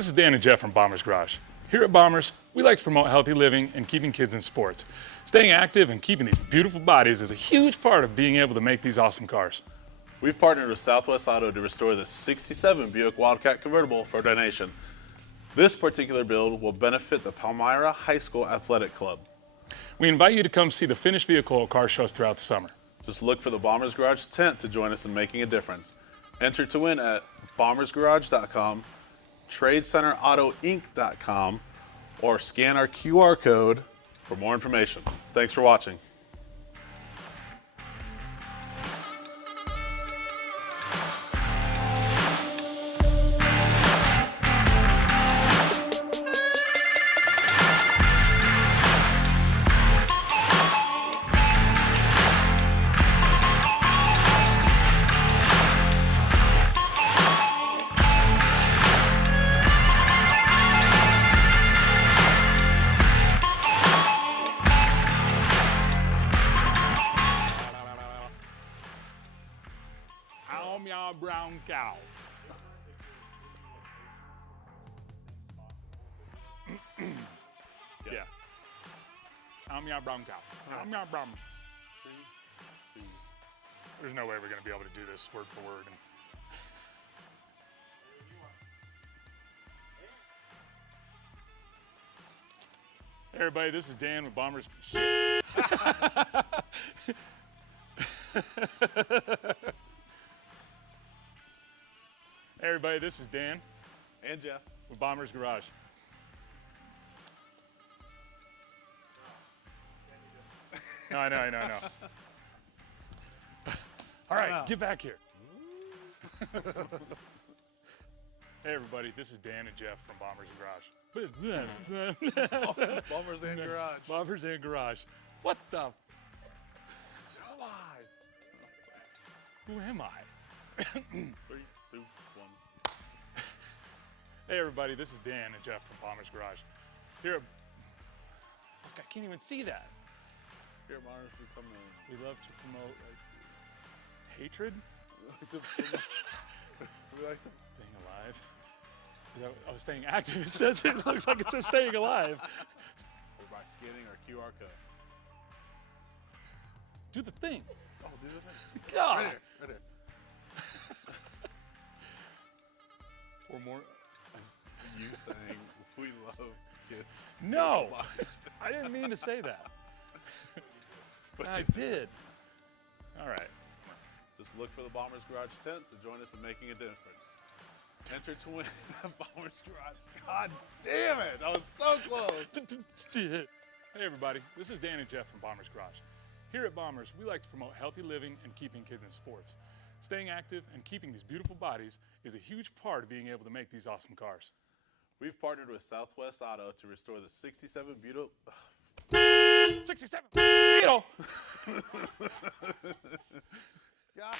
This is Dan and Jeff from Bombers Garage. Here at Bombers, we like to promote healthy living and keeping kids in sports. Staying active and keeping these beautiful bodies is a huge part of being able to make these awesome cars. We've partnered with Southwest Auto to restore the '67 Buick Wildcat Convertible for donation. This particular build will benefit the Palmyra High School Athletic Club. We invite you to come see the finished vehicle at car shows throughout the summer. Just look for the Bombers Garage tent to join us in making a difference. Enter to win at bombersgarage.com, tradecenterautoinc.com, or scan our QR code for more information. Thanks for watching. I'm your brown cow. Yeah. I'm your brown cow. I'm your brown. There's no way we're going to be able to do this word for word. Hey everybody, this is Dan with Bombers. Hey everybody, this is Dan And Jeff. with Bombers Garage. No, I know. All right, get back here. Hey everybody, this is Dan and Jeff from Bombers Garage. Bombers and Garage. Bombers and Garage. What the? Who am I? 3, 2, 1. Hey everybody, this is Dan and Jeff from Bombers Garage. Here, look, I can't even see that. Here at Bombers, We love to promote hatred, we like to staying alive. I was staying active. It says it looks like it says staying alive. by scanning our QR code. Do the thing. Oh, do the thing. God. Right there. Or more. You saying we love kids. No, I didn't mean to say that. But I did. All right. Just look for the Bombers Garage tent to join us in making a difference. Enter to win at Bombers Garage. God damn it! That was so close. Hey everybody, this is Dan and Jeff from Bombers Garage. Here at Bombers, we like to promote healthy living and keeping kids in sports. Staying active and keeping these beautiful bodies is a huge part of being able to make these awesome cars. We've partnered with Southwest Auto to restore the '67 Buick. 67 Beetle! God.